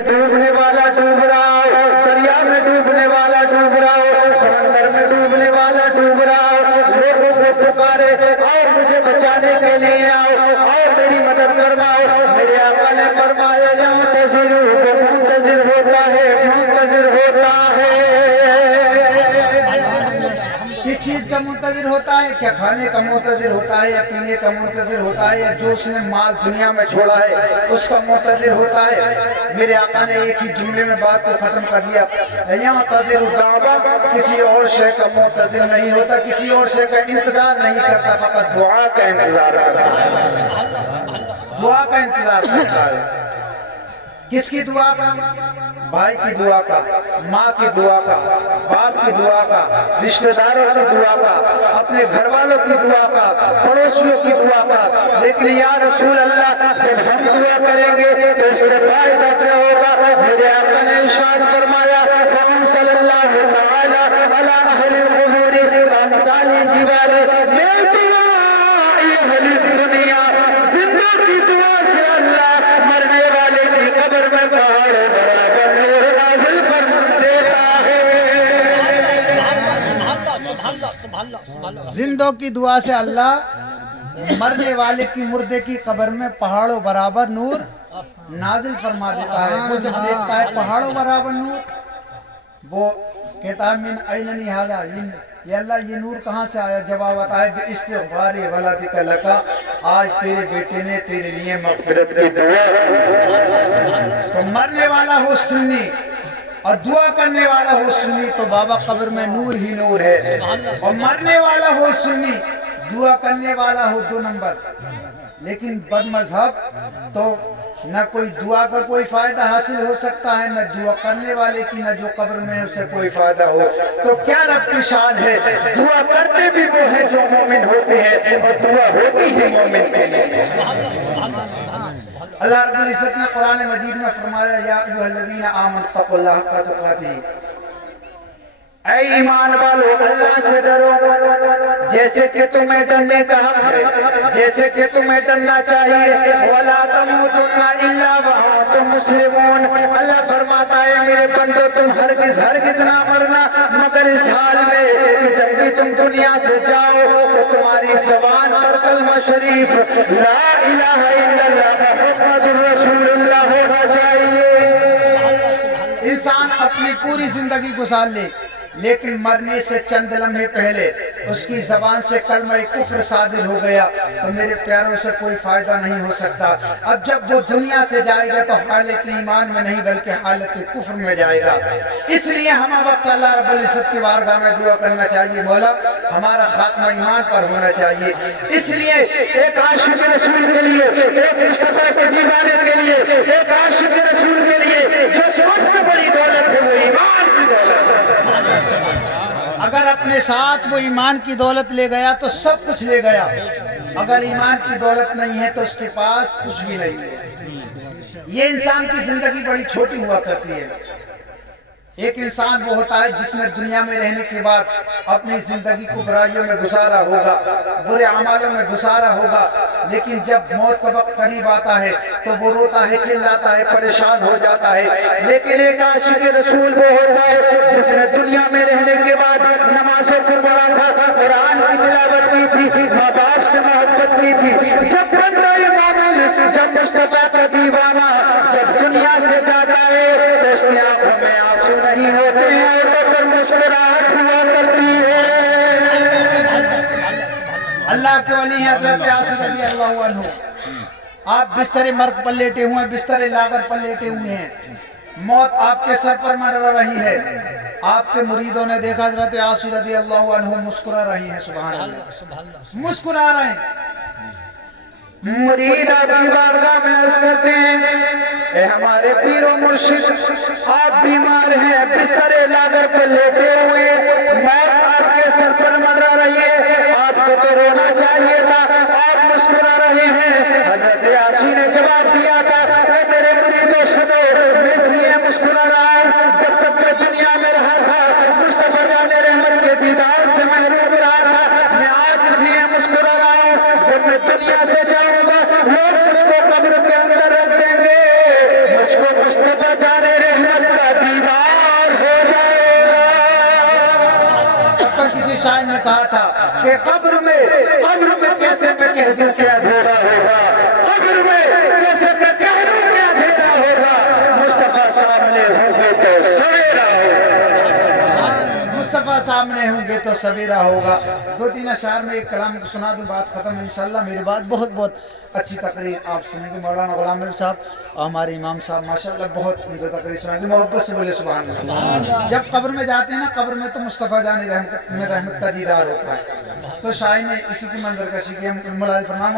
डूबने वाला डूब रहा हो, दरिया में डूबने वाला डूब रहा हो, समंदर में डूबने वाला डूब रहा हो, लोगों को पुकारे आओ मुझे बचाने के लिए आओ, आओ मेरी मदद फरमाओ। मेरे आका ने फरमाया मुंतज़िर होता है, मुंतज़िर होता है। किस चीज का मुंतजिर होता है? क्या खाने का मुंतजिर होता है, या पीने का मुंतजिर होता है, या जो उसने माल दुनिया में छोड़ा है उसका मुंतजिर होता है? मेरे आका ने एक ही जुमले में बात को खत्म कर दिया, किसी और शय का मुंतजिर नहीं होता, किसी और शय का इंतजार नहीं करता, फकत दुआ का इंतजार करता है। दुआ का इंतजार करता है। किसकी दुआ का? भाई की दुआ का, माँ की दुआ का, बाप की दुआ का, रिश्तेदारों की दुआ का, अपने घर वालों की दुआ का, पड़ोसियों की दुआ का। लेकिन या रसूल अल्लाह, जब हम दुआ करेंगे तो इससे फायदा क्या होगा? मेरे आका ने इरशाद फरमाया सल्लल्लाहु तआला अला अहलिल क़ुबूर काली दीवार में दुआ अहली दुनिया, जिंदा की दुआ से अल्लाह मरने वाले की कब्र में पहाड़ बराबर नूर नाज़िल फरमा देता है। जिंदों की दुआ से अल्लाह मरने वाले की, मुर्दे की कब्र में पहाड़ों बराबर नूर नाजिल फरमा देता है। वो जब देखता है पहाड़ों बराबर नूर, वो कहता है मिन ऐन हाज़ा, ये अल्लाह ये नूर कहाँ से आया? जवाब आता है इस्तिग़फ़ारी वलदिक लका, आज तेरे बेटे ने तेरे लिए मग़फ़िरत की दुआ। तो मरने वाला हो सुन्नी और दुआ करने वाला हो सुन्नी, तो बाबा कब्र में नूर ही नूर है। और मरने वाला हो सुन्नी, दुआ करने वाला हो 2 नंबर। लेकिन बदमज़हब तो न कोई दुआ का कोई फायदा हासिल हो सकता है, न दुआ करने वाले की, न जो कब्र में है उसे कोई फायदा हो। तो क्या रब की शान है, दुआ करते भी वो है जो मोमिन होते हैं, और दुआ होती है मोमिन के लिए। अल्लाह रब्बुल इज्जत ने कुरान मजीद में फरमाया, या अय्युहल्लज़ीना आमनु तक़ुल्लाह हक़्क़ तुक़ातिह, ऐ ईमान वालो अल्लाह से डरो जैसे कि तुम्हें डरने का हक है, जैसे कि तुम्हें डरना चाहिए। वला तमूतुन्ना इल्ला व अंतुम मुस्लिमून, अल्लाह फरमाता है मेरे बंदो तुम हरगिज़ ना मरना मगर इस हाल में कि जब भी तुम दुनिया से जाओ तो तुम्हारी ज़बान पर कलमा शरीफ ला इलाहा इल्लल्लाह मुहम्मदुर रसूलुल्लाह होना चाहिए। इंसान अपनी पूरी जिंदगी गुजार ले, लेकिन मरने से चंद लम्हे पहले उसकी जबान से कलमा कुफ्र सादिर हो गया तो मेरे प्यारों से कोई फायदा नहीं हो सकता। अब जब वो दुनिया से जाएगा तो हालत ईमान में नहीं बल्कि हालत कुफ्र में जाएगा। इसलिए हम वक्त अल्लाह रब्बुल इज्जत की बारगाह में दुआ करना चाहिए, मौला हमारा खात्मा ईमान पर होना चाहिए। इसलिए एक आशिक रसूल के लिए, एक मुस्तफा के दीवाने के लिए, एक आशिक रसूल के लिए जो सबसे बड़ी दौलत है वो ईमान की दौलत है। अगर अपने साथ वो ईमान की दौलत ले गया तो सब कुछ ले गया, अगर ईमान की दौलत नहीं है तो उसके पास कुछ भी नहीं है। ये इंसान की जिंदगी बड़ी छोटी हुआ करती है। एक इंसान वो होता है जिसने दुनिया में रहने के बाद अपनी जिंदगी को बुराइयों में गुजारा होगा, बुरे अमालों में गुजारा होगा, लेकिन जब मौत का वक्त करीब आता है तो वो रोता है, चिल्लाता है, परेशान हो जाता है। लेकिन एक आशिक रसूल वो होता है जिसने दुनिया में रहने के बाद नमाज़ों को पढ़ा था, कुरान की तिलावत की थी, माँ बाप से मोहब्बत की थी। जब बंदा मोमिन, जब मुस्तफा का दीवाना जब दुनिया से जाता है तो उसकी आंखों में आंसू नहीं होते हैं, तो फिर मुस्कुराहट हुआ करती है। अल्लाह के वली हज़रत आसिफ रज़ियल्लाहु अन्हु, आप बिस्तर मर्ग पर लेटे हुए हैं, बिस्तर लागर पर लेटे हुए हैं, मौत आपके सर पर मंडरा रही है। आपके मुरीदों ने देखा हज़रत आसिफ रज़ियल्लाहु अन्हु मुस्कुरा रही हैं, सुभान अल्लाह, मुस्कुरा रहे हैं। मुरीद आपकी बारगाह में अर्ज करते हैं, ए हमारे पीरो मुर्शिद, आप बीमार हैं, बिस्तर लागर पर लेटे हुए, मौत आपके सर पर मंडरा रही है, आपको तो रोना चाहिए था, आप मुस्कुरा रहे हैं। हज़रत यासीन ने जवाब दिया था, मेरे मुरीदों सुनो, मैं इसलिए मुस्कुरा रहा हूं जब तक मैं दुनिया में रहा था मुस्तफा जाने रहमत के दीदार से महरूम रहा था। मैं आज इसलिए मुस्कुरा रहा हूं जब मैं दुनिया से जाऊंगा लोग मुझको कब्र के अंदर रख देंगे, मुझको मुस्तफा शायर ने कहा था कि कब्र में कैसे मैं कह दूं क्या अंधेरा होगा, कब्र में कैसे मैं कह दूं क्या अंधेरा होगा, मुस्तफा सामने होंगे तो सवेरा होगा, मुस्तफा सामने होंगे तो सवेरा होगा। दो तीन अशार में एक कलाम को सुना दूं, बात खत्म है इंशाल्लाह। मेरी बात बहुत अच्छी तकरीर आप सुनेंगे। मौलाना गुलाम नबी साहब और हमारे इमाम साहब माशाल्लाह बहुत उम्दा तकरीर सुनाएंगे, मोहब्बत से बोले सुभान अल्लाह। जब कब्र में जाते हैं ना, कब्र में तो मुस्तफा जानी रहमत का दीदार होता है। तो शायर ने इसी की मंजर कशी की मुलाज़ फरमाया